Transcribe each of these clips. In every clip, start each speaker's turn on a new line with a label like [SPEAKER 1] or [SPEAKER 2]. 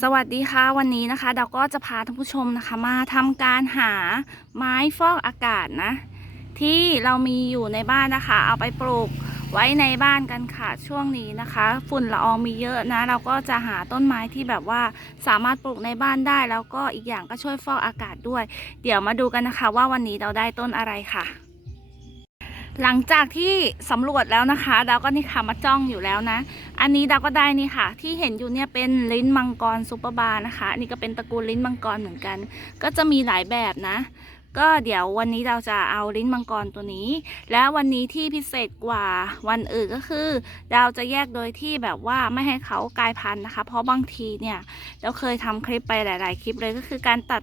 [SPEAKER 1] สวัสดีค่ะวันนี้นะคะเราก็จะพาท่านผู้ชมนะคะ มาทำการหาไม้ฟอกอากาศนะ ที่เรามีอยู่ในบ้านนะคะ เอาไปปลูกไว้ในบ้านกันค่ะช่วงนี้นะคะ ฝุ่นละอองมีเยอะนะ เราก็จะหาต้นไม้ที่แบบว่าสามารถปลูกในบ้านได้ แล้วก็อีกอย่างก็ช่วยฟอกอากาศด้วย เดี๋ยวมาดูกันนะคะ ว่าวันนี้เราได้ต้นอะไรค่ะ หลังจากที่สำรวจแล้วนะคะดาวก็นี่ค่ะมาจ้องอยู่แล้วนะ อันนี้ดาวก็ได้นี่ค่ะ ที่เห็นอยู่เนี่ยเป็นลิ้นมังกรซูเปอร์บาร์นะคะอันนี้ก็เป็นตระกูลลิ้นมังกรเหมือนกัน ก็จะมีหลายแบบนะ ก็เดี๋ยววันนี้เราจะเอาลิ้นมังกรตัวนี้ และวันนี้ที่พิเศษกว่าวันอื่นก็คือเราจะแยกโดยที่แบบว่าไม่ให้เขากลายพันธุ์นะคะ เพราะบางทีเนี่ยเราเคยทำคลิปไปหลาย ๆ คลิปเลยก็คือการตัด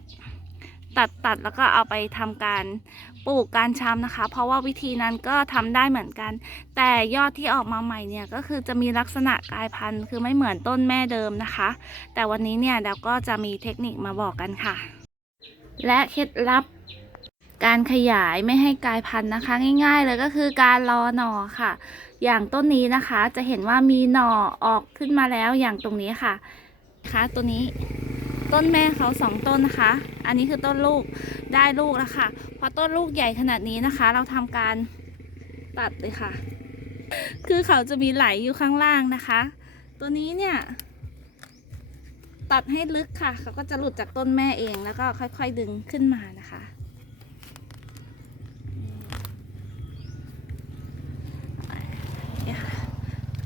[SPEAKER 1] ตัดตัดแล้วก็เอาไปทำการปลูกการชำนะคะ เพราะว่าวิธีนั้นก็ทำได้เหมือนกัน แต่ยอดที่ออกมาใหม่เนี่ยก็คือจะมีลักษณะกลายพันธุ์ คือไม่เหมือนต้นแม่เดิมนะคะ แต่วันนี้เนี่ยเราก็จะมีเทคนิคมาบอกกันค่ะ และเคล็ดลับการขยายไม่ให้กลายพันธุ์นะคะ ง่ายๆเลยก็คือการรอหน่อค่ะ อย่างต้นนี้นะคะจะเห็นว่ามีหน่อออกขึ้นมาแล้วอย่างตรงนี้ค่ะนะคะตัวนี้ ต้นแม่เขาสองต้นนะคะ อันนี้คือต้นลูกได้ลูกแล้วค่ะ พอต้นลูกใหญ่ขนาดนี้นะคะ เราทำการตัดเลยค่ะ คือเขาจะมีไหลอยู่ข้างล่างนะคะ ตัวนี้เนี่ย ตัดให้ลึกค่ะ เขาก็จะหลุดจากต้นแม่เองแล้วก็ค่อย ๆ ดึงขึ้นมานะคะ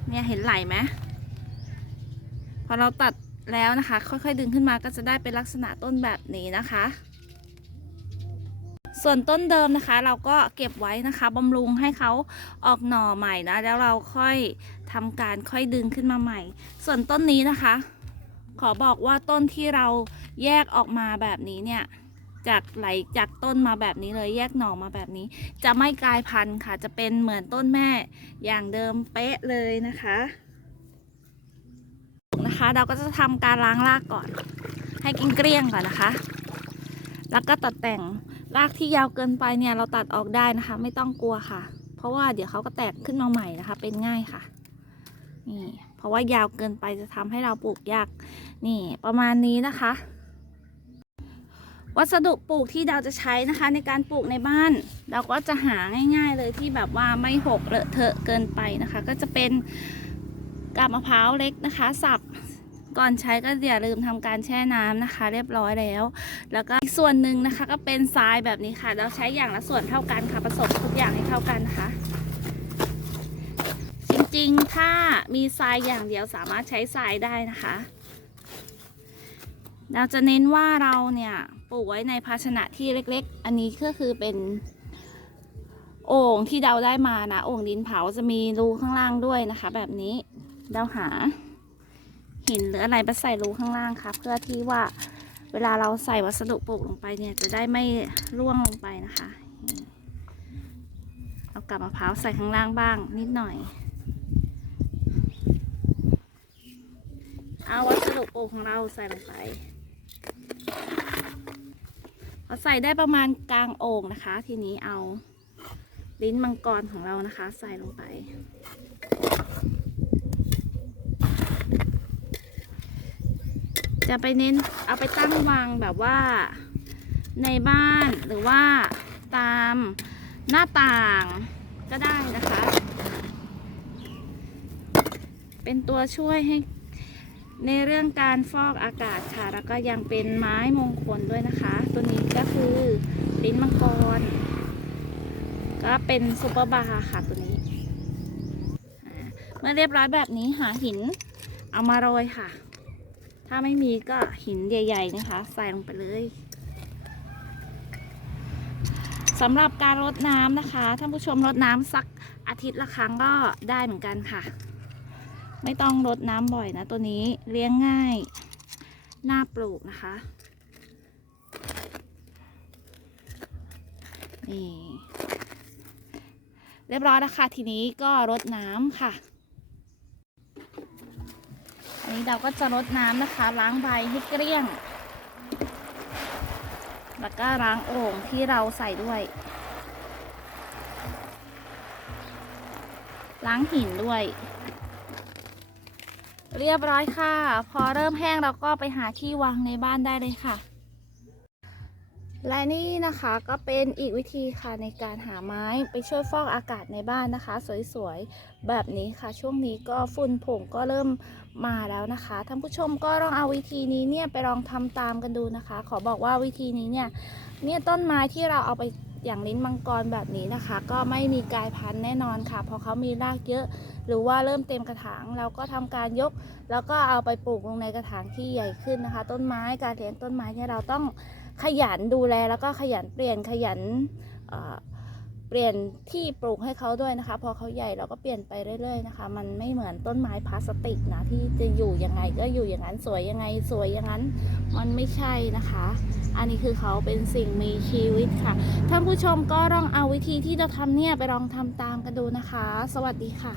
[SPEAKER 1] เนี่ยเห็นไหลไหมพอเราตัด แล้วนะคะ ค่อยๆดึงขึ้นมาก็จะได้เป็นลักษณะต้นแบบนี้นะคะ ส่วนต้นเดิมนะคะ เราก็เก็บไว้นะคะบำรุงให้เขาออกหน่อใหม่นะแล้วเราค่อยทำการค่อยดึงขึ้นมาใหม่ ส่วนต้นนี้นะคะ ขอบอกว่าต้นที่เราแยกออกมาแบบนี้เนี่ยจากไหลจากต้นมาแบบนี้เลยแยกหน่อมาแบบนี้ จะไม่กลายพันธุ์ค่ะ จะเป็นเหมือนต้นแม่อย่างเดิมเป๊ะเลยนะคะ นะคะ เราก็จะทำการล้างรากก่อน ให้กินเกลี้ยงก่อนนะคะ แล้วก็ตัดแต่งรากที่ยาวเกินไปเนี่ยเราตัดออกได้นะคะ ไม่ต้องกลัวค่ะ เพราะว่าเดี๋ยวเขาก็แตกขึ้นมาใหม่นะคะ เป็นง่ายค่ะ นี่ เพราะว่ายาวเกินไปจะทำให้เราปลูกยาก นี่ประมาณนี้นะคะ วัสดุปลูกที่เราจะใช้นะคะ ในการปลูกในบ้าน เราก็จะหาง่าย ๆ เลยที่แบบว่าไม่หกเลอะเทอะเกินไปนะคะ ก็จะเป็น กาบมะพร้าวเล็กนะคะสับก่อนใช้ก็อย่าลืมทำการแช่น้ำนะคะ เรียบร้อยแล้ว แล้วก็อีกส่วนหนึ่งนะคะก็เป็นทรายแบบนี้ค่ะ เราใช้อย่างละส่วนเท่ากันค่ะผสมทุกอย่างให้เท่ากันนะคะ จริงๆถ้ามีทรายอย่างเดียวสามารถใช้ทรายได้นะคะ เราจะเน้นว่าเราเนี่ยปลูกไว้ในภาชนะที่เล็กๆ อันนี้ก็คือเป็นโอ่งที่เราได้มานะโอ่งดินเผาจะมีรูข้างล่างด้วยนะคะ แบบนี้ เราหาหินหรืออะไรมาใส่รูข้างล่างค่ะ เพื่อที่ว่าเวลาเราใส่วัสดุปลูกลงไปเนี่ยจะได้ไม่ร่วงลงไปนะคะเอากลับมะพร้าวใส่ข้างล่างบ้างนิดหน่อย เอาวัสดุปลูกของเราใส่ลงไปพอใส่ได้ประมาณกลางโอ่งนะคะ ทีนี้เอาลิ้นมังกรของเรานะคะ ใส่ลงไป จะไปเน้นเอาไปตั้งวางแบบว่า ในบ้านหรือว่าตามหน้าต่างก็ได้นะคะ เป็นตัวช่วยให้ในเรื่องการฟอกอากาศค่ะ แล้วก็ยังเป็นไม้มงคลด้วยนะคะ ตัวนี้ก็คือลิ้นมังกร ก็เป็นซุปเปอร์บาร์ค่ะตัวนี้ เมื่อเรียบร้อยแบบนี้หาหินเอามาโรยค่ะ ถ้าไม่มีก็หินใหญ่ ๆ นะคะ ใส่ลงไปเลยสำหรับการรดน้ำนะคะท่านผู้ชมรดน้ำสักอาทิตย์ละครั้งก็ได้เหมือนกันค่ะ ไม่ต้องรดน้ำบ่อยนะ ตัวนี้เลี้ยงง่ายน่าปลูกนะคะนี่เรียบร้อยแล้วค่ะทีนี้ก็รดน้ำค่ะ นี้เราก็จะรดน้ำนะคะ ล้างใบให้เกลี้ยง แล้วก็ล้างโอ่งที่เราใส่ด้วย ล้างหินด้วย เรียบร้อยค่ะ พอเริ่มแห้งเราก็ไปหาที่วางในบ้านได้เลยค่ะ และนี่นะคะก็เป็นอีกวิธีค่ะในการหาไม้ไปช่วยฟอกอากาศในบ้านนะคะ สวยๆ แบบนี้ค่ะ ช่วงนี้ก็ฝุ่นผงก็เริ่มมาแล้วนะคะท่านผู้ชมก็ลองเอาวิธีนี้เนี่ยไปลองทำตามกันดูนะคะ ขอบอกว่าวิธีนี้เนี่ยเนี่ยต้นไม้ที่เราเอาไปอย่างลิ้นมังกรแบบนี้นะคะ ก็ไม่มีกายพันธุ์แน่นอนค่ะ เพราะเขามีรากเยอะ หรือว่าเริ่มเต็มกระถางเราก็ทำการยก แล้วก็เอาไปปลูกลงในกระถางที่ใหญ่ขึ้นนะคะ ต้นไม้การเลี้ยงต้นไม้เนี่ยเราต้อง ขยันดูแลแล้วก็ขยันเปลี่ยนขยันเปลี่ยนที่ปลูกให้เขาด้วยนะคะ พอเขาใหญ่เราก็เปลี่ยนไปเรื่อยๆนะคะ มันไม่เหมือนต้นไม้พลาสติกนะที่จะอยู่ยังไงก็อยู่อย่างนั้นสวยยังไงสวยอย่างนั้นมันไม่ใช่นะคะ อันนี้คือเขาเป็นสิ่งมีชีวิตค่ะท่านผู้ชมก็ลองเอาวิธีที่เราทำเนี่ยไปลองทำตามกันดูนะคะ สวัสดีค่ะ